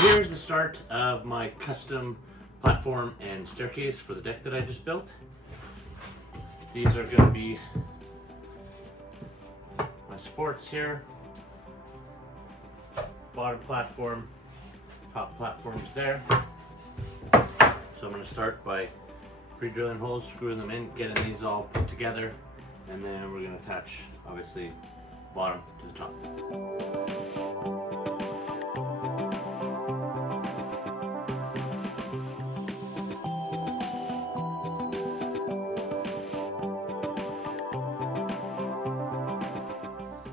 here's the start of my custom platform and staircase for the deck that I just built. These are going to be my supports here. Bottom platform, top platform's there. So I'm going to start by pre-drilling holes, screwing them in, getting these all put together, and then we're going to attach, obviously, bottom to the top.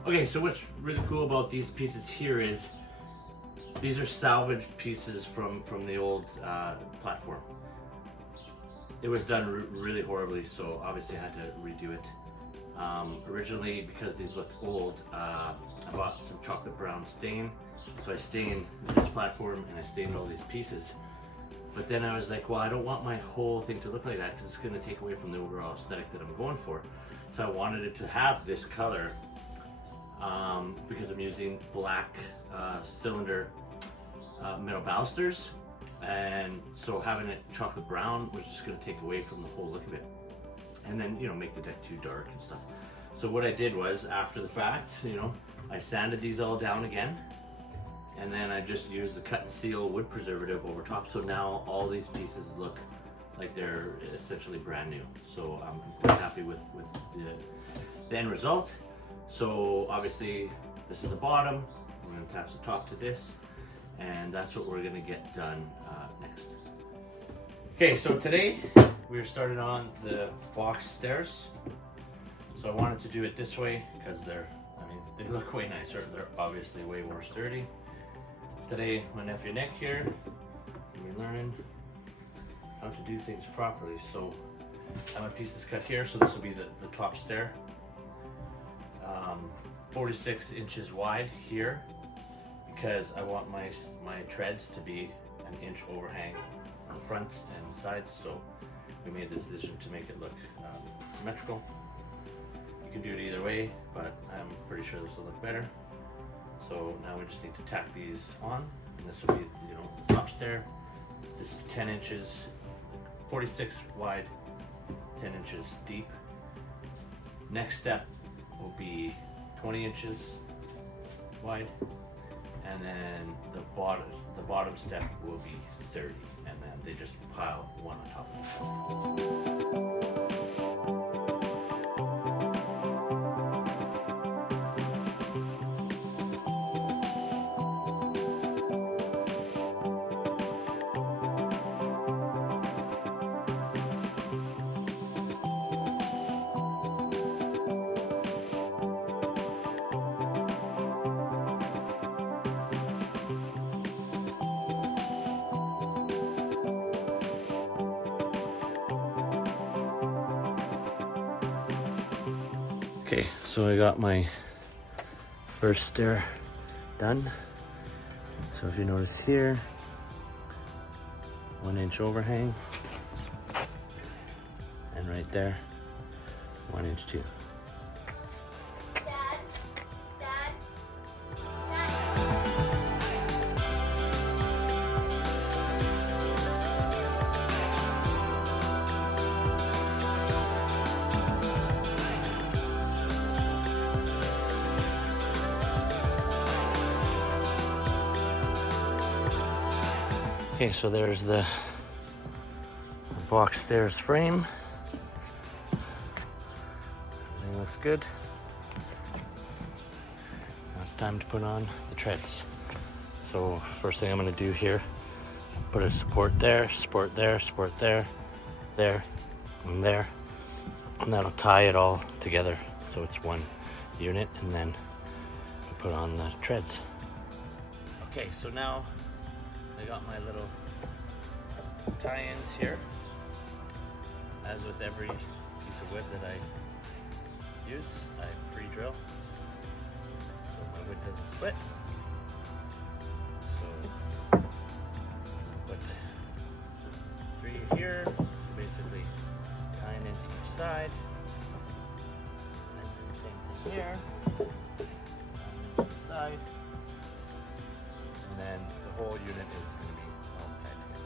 Okay, so what's really cool about these pieces here is these are salvaged pieces from the old platform. It was done really horribly, so obviously I had to redo it. Originally, because these looked old, I bought some chocolate brown stain. So I stained this platform and I stained all these pieces. But then I was like, well, I don't want my whole thing to look like that because it's going to take away from the overall aesthetic that I'm going for. So I wanted it to have this color because I'm using black cylinder metal balusters. And so having it chocolate brown was just going to take away from the whole look of it. And then, you know, make the deck too dark and stuff. So what I did was, after the fact, you know, I sanded these all down again. And then I just used the cut and seal wood preservative over top. So now all these pieces look like they're essentially brand new. So I'm quite happy with the end result. So obviously this is the bottom. I'm going to attach the top to this. And that's what we're going to get done next. Okay, so today we're starting on the box stairs. So I wanted to do it this way because they look way nicer. They're obviously way more sturdy. Today, my nephew Nick here, we're learning how to do things properly. So I have my pieces cut here, so this will be the top stair. 46 inches wide here because I want my treads to be an inch overhang on front and sides. So we made the decision to make it look symmetrical. You can do it either way, but I'm pretty sure this will look better. So now we just need to tack these on, and this will be, you know, the top stair. This is 10 inches, 46 wide, 10 inches deep. Next step will be 20 inches wide, and then the bottom step will be 30, and then they just pile one on top of the other. Okay, so I got my first stair done. So if you notice here, 1 inch overhang, and right there, 1 inch too. Okay, so there's the box stairs frame. Everything looks good. Now it's time to put on the treads. So first thing I'm going to do here, put a support there, support there, support there, there, and there. And that'll tie it all together so it's one unit, and then we put on the treads. Okay, so now I got my little tie-ins here. As with every piece of wood that I use, I pre-drill so my wood doesn't split. So put 3 here, basically tying into each side. And then the same thing here, tying into the side. And then the whole unit is going to be all tight together.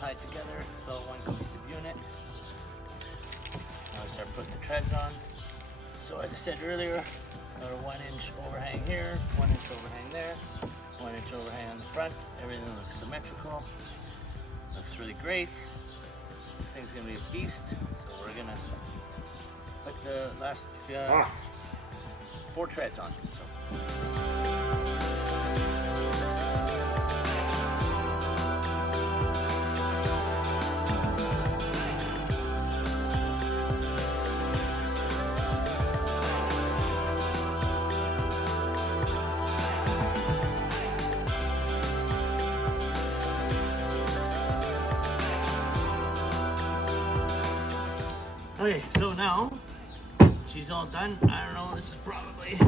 Tied together, so one cohesive unit. Now start putting the treads on. So as I said earlier, got a 1 inch overhang here, 1 inch overhang there, 1 inch overhang on the front. Everything looks symmetrical. Looks really great. This thing's gonna be a beast. So we're gonna put the last 4 treads on. So. Okay, so now she's all done. I don't know, this is probably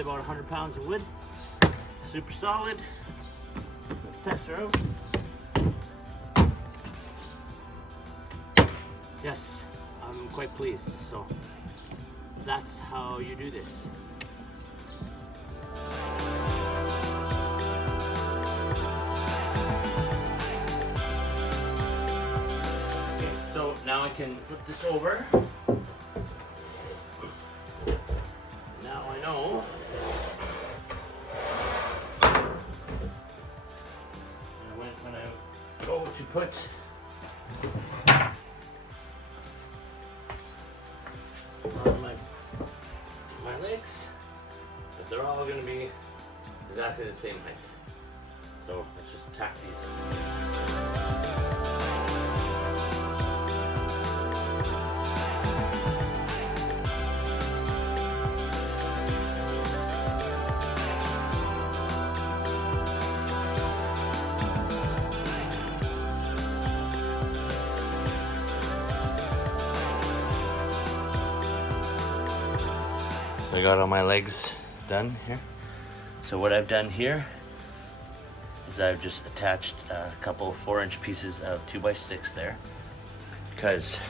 about 100 pounds of wood. Super solid. Let's test her out. Yes, I'm quite pleased. So that's how you do this. So now I can flip this over. Now I know when I go to put on my legs, that they're all going to be exactly the same height. So let's just tack these. So I got all my legs done here. So what I've done here is I've just attached a couple 4-inch pieces of 2x6 there, because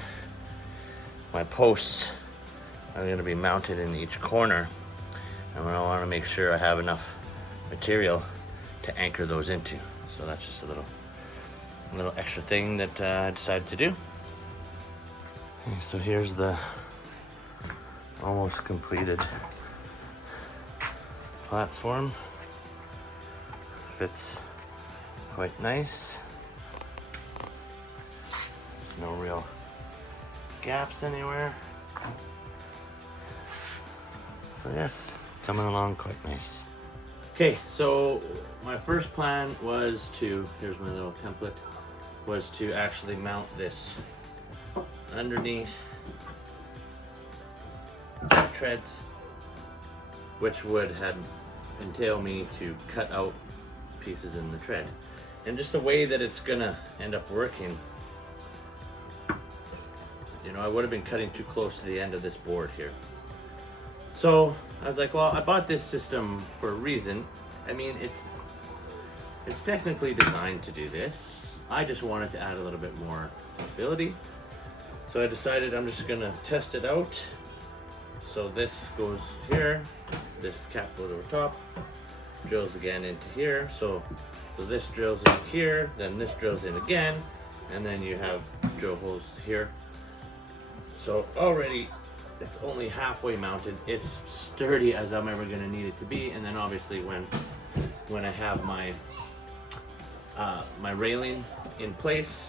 my posts are going to be mounted in each corner, and I want to make sure I have enough material to anchor those into. So that's just a little extra thing that I decided to do. Okay, so here's the almost completed platform. Fits quite nice. No real gaps anywhere. So yes, coming along quite nice. Okay, so my first plan was to, here's my little template, was to actually mount this underneath treads, which would entail me to cut out pieces in the tread. And just the way that it's gonna end up working, you know, I would have been cutting too close to the end of this board here. So I was like, well, I bought this system for a reason. I mean, it's technically designed to do this. I just wanted to add a little bit more stability. So I decided I'm just gonna test it out. So this goes here, this cap goes over top, drills again into here. So this drills in here, then this drills in again, and then you have drill holes here. So already it's only halfway mounted. It's sturdy as I'm ever gonna need it to be. And then obviously when I have my my railing in place,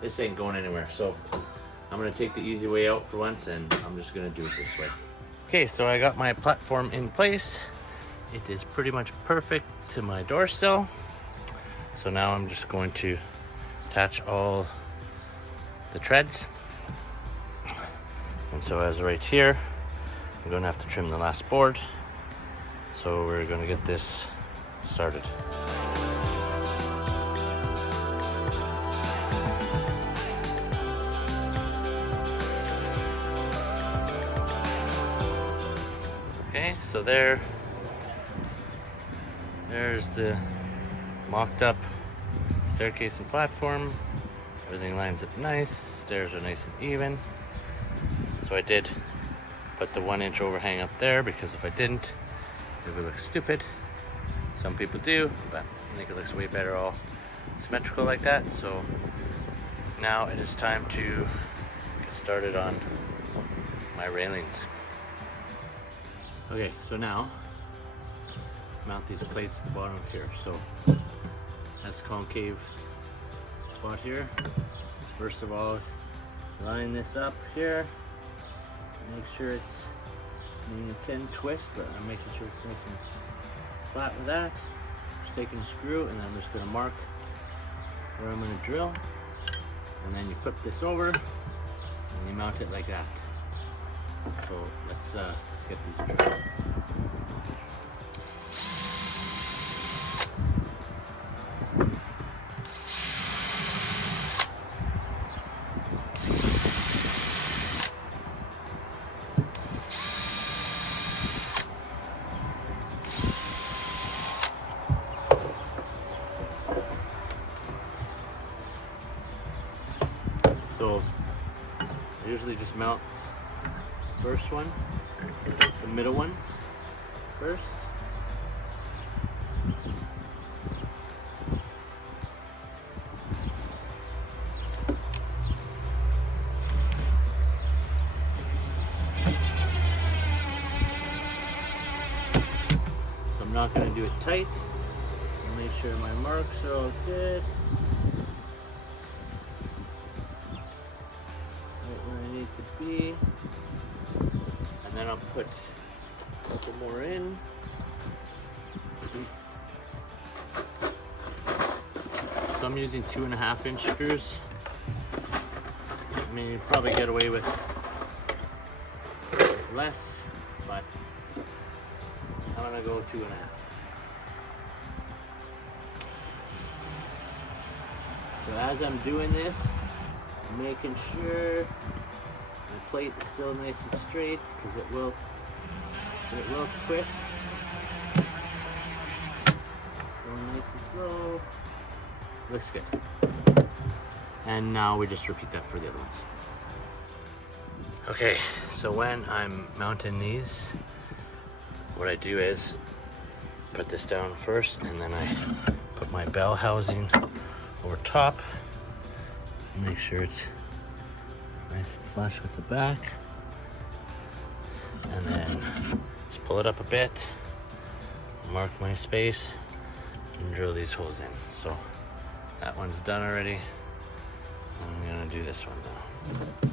this ain't going anywhere. So I'm gonna take the easy way out for once, and I'm just gonna do it this way. Okay, so I got my platform in place. It is pretty much perfect to my door sill. So now I'm just going to attach all the treads. And so as right here, I'm gonna have to trim the last board. So we're gonna get this started. so there's the mocked up staircase and platform. Everything lines up nice, stairs are nice and even. So I did put the 1-inch overhang up there, because if I didn't, it would look stupid. Some people do, but I think it looks way better all symmetrical like that. So now it is time to get started on my railings. Okay, so now mount these plates at the bottom of here. So that's concave spot here. First of all, line this up here. Make sure it's, I mean, you can twist, but I'm making sure it's nice and flat with that. Just taking a screw, and then I'm just going to mark where I'm going to drill. And then you flip this over, and you mount it like that. So let's get these drilled. So I usually just mount the first one, the middle one first. So I'm not going to do it tight. I'll make sure my marks are all good. To be, and then I'll put a couple more in. So I'm using 2.5-inch screws. I mean, you probably get away with less, but I'm gonna go 2.5. So as I'm doing this, I'm making sure the plate is still nice and straight, because it will twist. Going nice and slow. Looks good. And now we just repeat that for the other ones. Okay, so when I'm mounting these, what I do is put this down first, and then I put my bell housing over top. Make sure it's nice and flush with the back, and then just pull it up a bit, mark my space, and drill these holes in. So that one's done already. I'm gonna do this one now.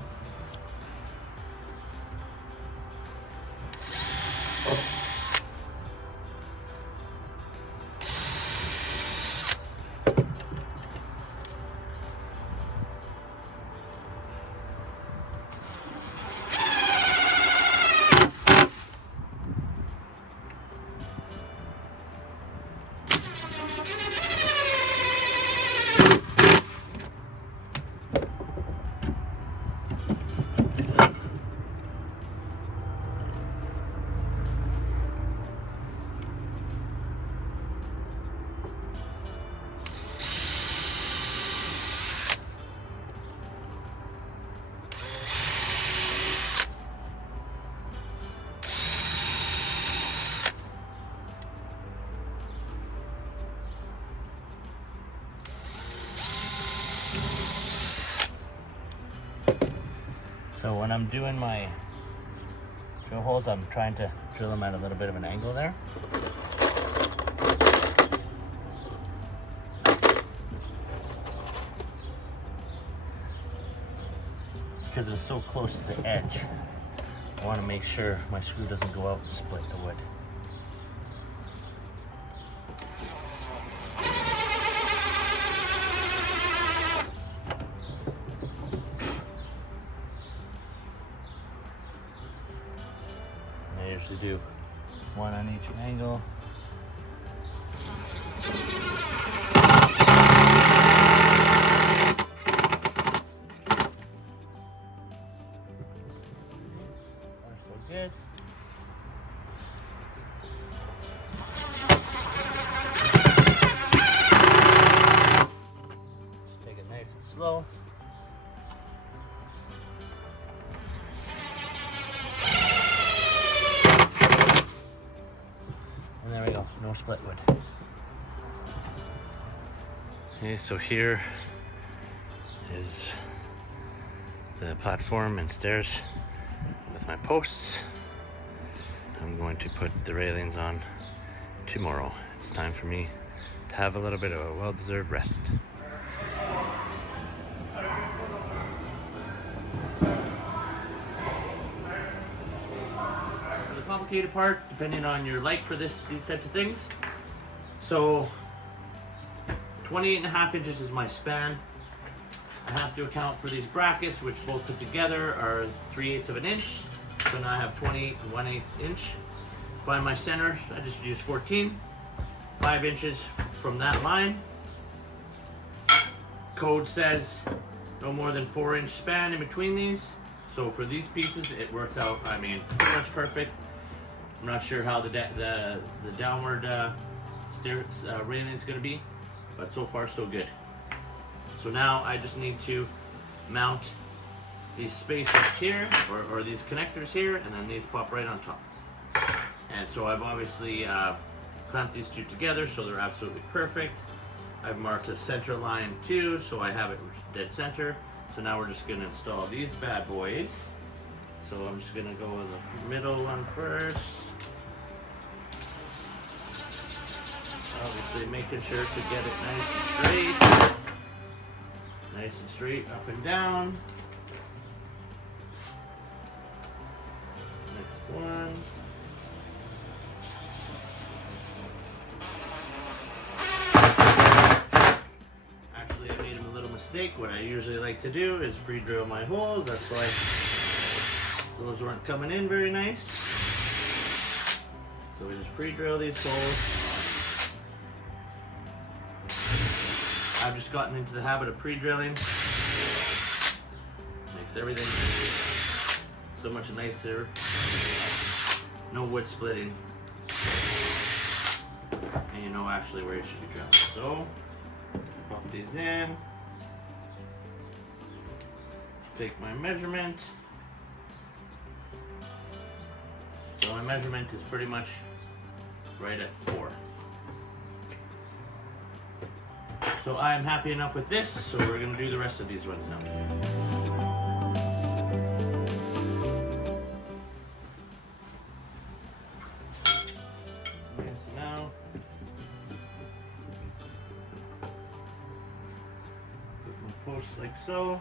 So when I'm doing my drill holes, I'm trying to drill them at a little bit of an angle there. Because it's so close to the edge, I want to make sure my screw doesn't go out and split the wood. I usually do one on each angle. So good. no split wood. Okay, so here is the platform and stairs with my posts. I'm going to put the railings on tomorrow. It's time for me to have a little bit of a well-deserved rest. The complicated part, depending on your like for these types of things. So 28.5 inches is my span. I have to account for these brackets, which both put together are 3/8 of an inch. So now I have 28 and 1/8 inch. Find my center, I just use 14. 5 inches from that line. Code says no more than 4-inch span in between these. So for these pieces, it worked out, I mean, pretty much perfect. I'm not sure how the downward stair railing is going to be, but so far so good. So now I just need to mount these spacers here, or these connectors here, and then these pop right on top. And so I've obviously clamped these two together so they're absolutely perfect. I've marked a center line too, so I have it dead center. So now we're just going to install these bad boys. So I'm just going to go with the middle one first. Obviously making sure to get it nice and straight. Nice and straight up and down. Next one. Actually, I made a little mistake. What I usually like to do is pre-drill my holes. That's why those weren't coming in very nice. So we just pre-drill these holes. I've just gotten into the habit of pre-drilling. Makes everything so much nicer. No wood splitting. And you know actually where you should be drilling. So, pop these in. Take my measurement. So my measurement is pretty much right at 4. So I'm happy enough with this, so we're going to do the rest of these ones now. Okay, so now put my posts like so.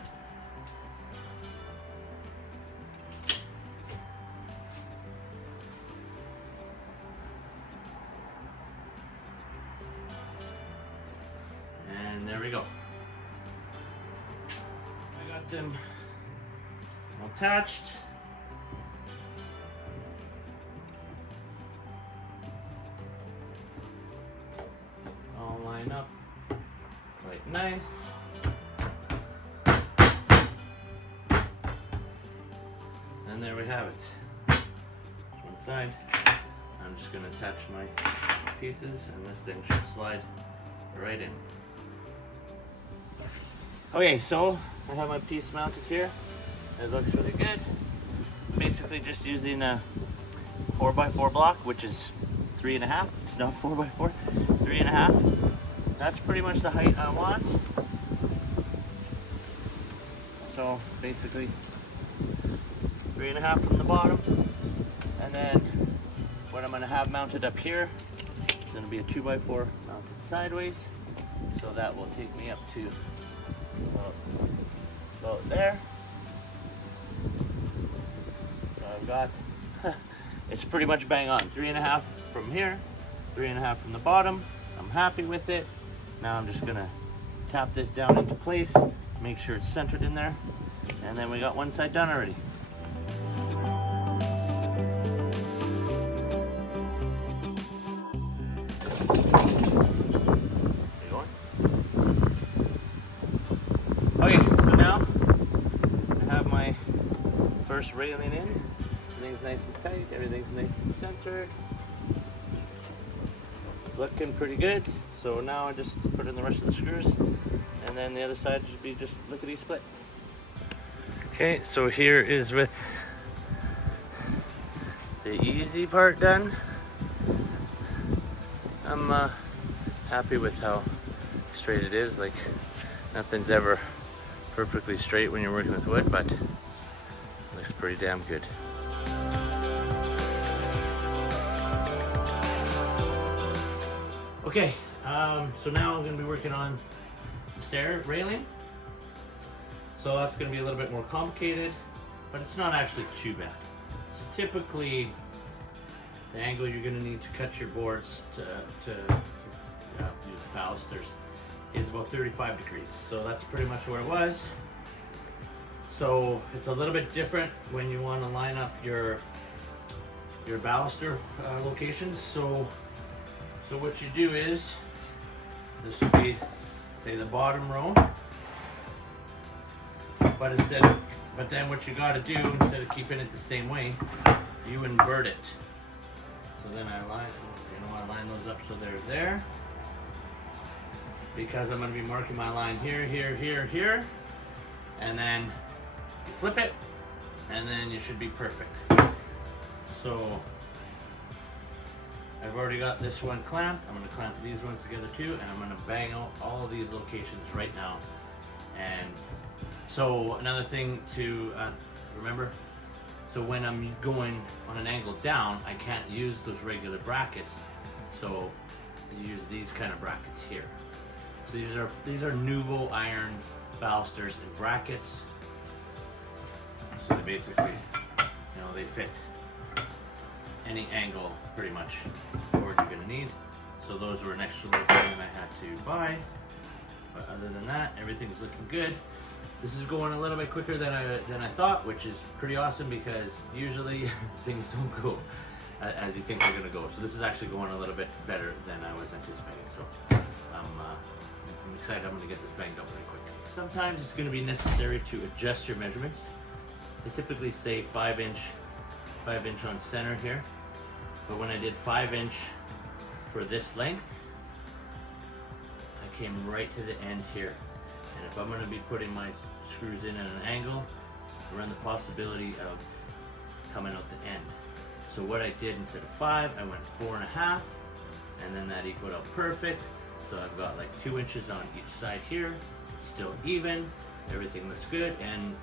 And there we go. I got them all attached. All line up quite nice. And there we have it. One side. I'm just going to attach my pieces and this thing should slide right in. Okay, so I have my piece mounted here. It looks really good. Basically just using a 4x4 block, which is 3.5. It's not 4x4, 3.5. That's pretty much the height I want. So basically 3.5 from the bottom. And then what I'm gonna have mounted up here is gonna be a 2x4 mounted sideways. So that will take me up to about there. So I've got, it's pretty much bang on. 3.5 from here, 3.5 from the bottom. I'm happy with it. Now I'm just gonna tap this down into place, make sure it's centered in there, and then we got one side done already. Okay, so now I have my first railing in. Everything's nice and tight, everything's nice and centered. It's looking pretty good. So now I just put in the rest of the screws, and then the other side should be just lickety split. Okay, so here is with the easy part done. I'm happy with how straight it is. Like, nothing's ever perfectly straight when you're working with wood, but it looks pretty damn good. Okay, so now I'm going to be working on the stair railing. So that's going to be a little bit more complicated, but it's not actually too bad. So typically, the angle you're going to need to cut your boards to use the balusters is about 35 degrees. So that's pretty much what it was. So it's a little bit different when you want to line up your baluster locations. So what you do is, this would be, say, the bottom row, but then what you got to do, instead of keeping it the same way, you invert it. So then I line those up so they're there, because I'm going to be marking my line here, here, here, here, and then you flip it, and then you should be perfect. So I've already got this one clamped. I'm going to clamp these ones together too, and I'm going to bang out all of these locations right now. And so another thing to remember, so when I'm going on an angle down, I can't use those regular brackets, so you use these kind of brackets here. So these are Nuvo iron balusters and brackets. So they basically, they fit any angle pretty much board you're going to need. So those were an extra little thing that I had to buy. But other than that, everything's looking good. This is going a little bit quicker than I thought, which is pretty awesome, because usually things don't go as you think they're going to go. So this is actually going a little bit better than I was anticipating. So I'm excited. I'm going to get this banged up pretty quick. Sometimes it's going to be necessary to adjust your measurements. They typically say 5 inch on center here. But when I did 5 inch for this length, I came right to the end here. And if I'm going to be putting my screws in at an angle, I run the possibility of coming out the end. So what I did, instead of 5, I went 4.5, and then that equaled out perfect. So I've got like 2 inches on each side here. It's still even. Everything looks good, and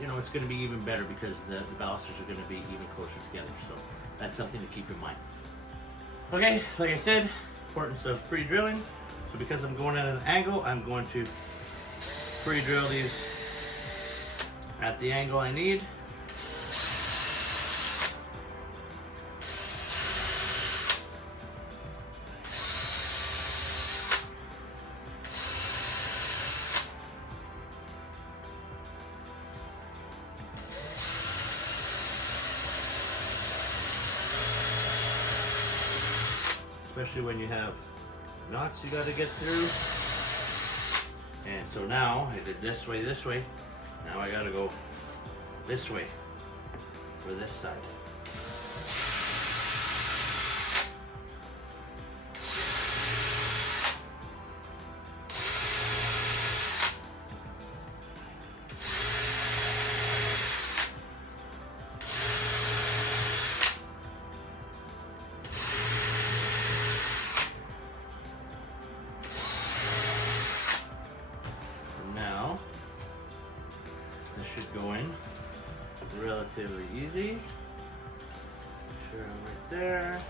it's going to be even better because the balusters are going to be even closer together. So that's something to keep in mind. Okay, like I said, importance of pre-drilling. So because I'm going at an angle, I'm going to pre-drill these at the angle I need. Especially when you have knots you got to get through. And so now I did this way. Now I got to go this way for this side. Should go in relatively easy. Sure, I'm right there.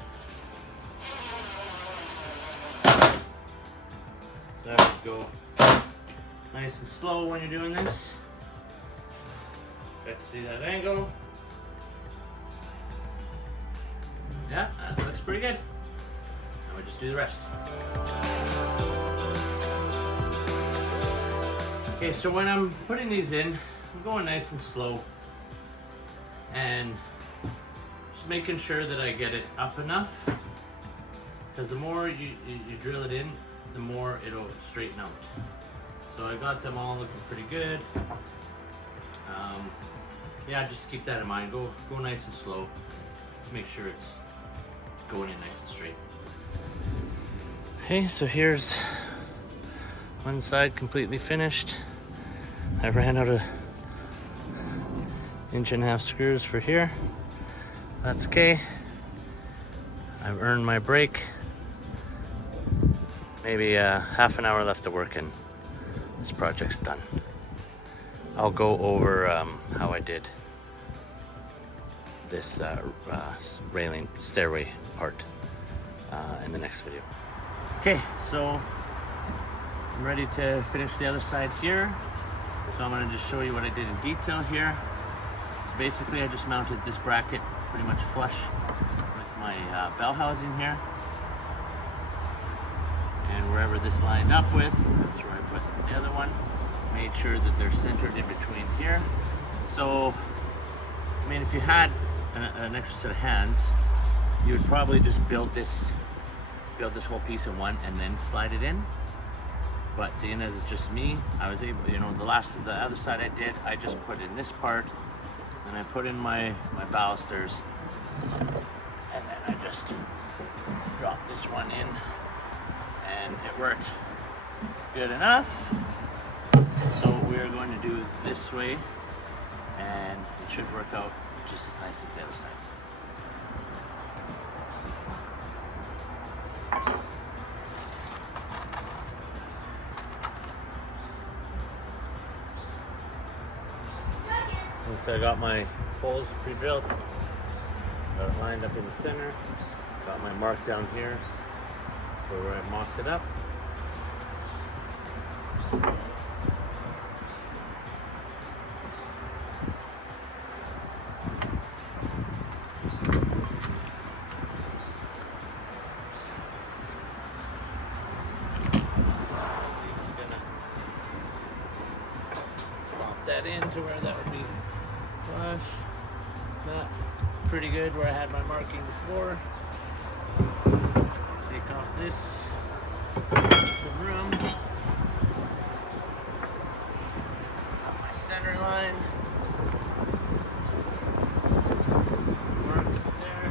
That would go nice and slow when you're doing this. Got to see that angle. Yeah, that looks pretty good. Now we just do the rest. Okay, so when I'm putting these in, I'm going nice and slow and just making sure that I get it up enough, because the more you drill it in, the more it'll straighten out. So I got them all looking pretty good. Yeah, just keep that in mind. Go nice and slow. Just make sure it's going in nice and straight. Okay, so here's one side completely finished. I ran out of 1.5 inch screws for here. That's okay. I've earned my break. maybe half an hour left to work and this project's done. I'll go over how I did this railing stairway part in the next video. Okay, so I'm ready to finish the other side here. So I'm going to just show you what I did in detail here. So basically I just mounted this bracket pretty much flush with my bell housing here. And wherever this lined up with, that's where I put the other one. Made sure that they're centered in between here. So, I mean, if you had an extra set of hands, you would probably just build this whole piece in one and then slide it in. But seeing as it's just me, I was able, you know, the other side I did, I just put in this part, and I put in my balusters, and then I just dropped this one in, and it worked good enough. So we're going to do this way, and it should work out just as nice as the other side. So I got my holes pre-drilled, got it lined up in the center, got my mark down here for where I mocked it up. Just gonna pop that into where that would be flush. That's pretty good where I had my marking before. Take off this, some room. Got my center line. Mark it there.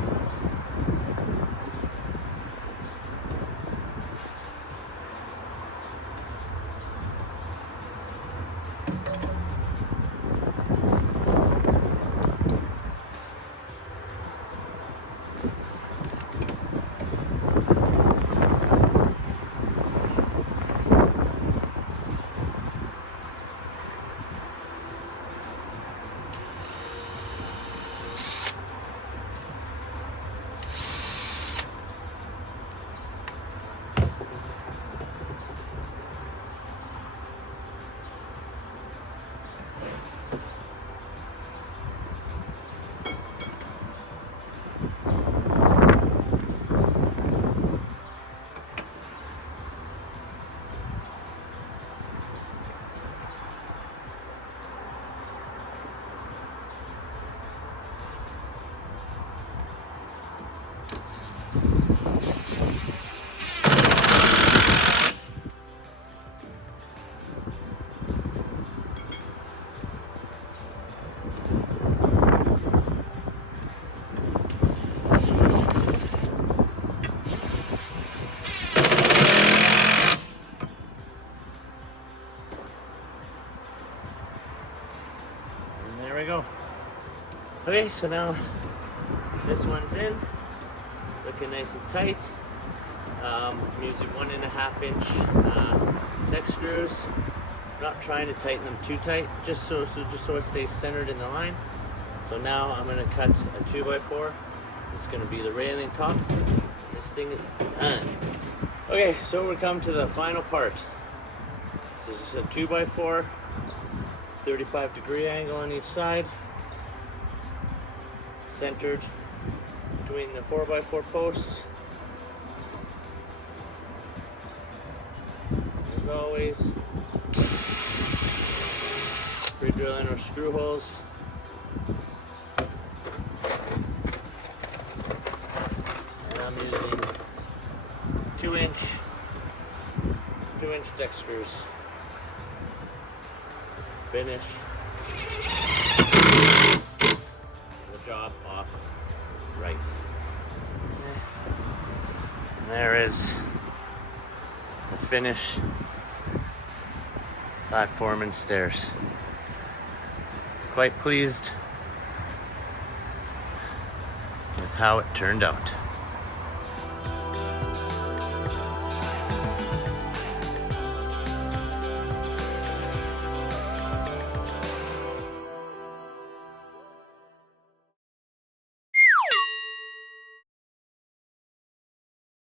There we go. Okay, so now this one's in, looking nice and tight. I'm using 1.5 inch neck screws. Not trying to tighten them too tight, just so it stays centered in the line. So now I'm going to cut a 2x4. It's going to be the railing top. This thing is done. Okay, so we're coming to the final part. So this is a 2x4. 35-degree angle on each side, centered between the 4x4 posts. As always, pre-drilling our screw holes. And I'm using 2-inch deck screws. Finish the job off right. And there is the finish platform and stairs. Quite pleased with how it turned out.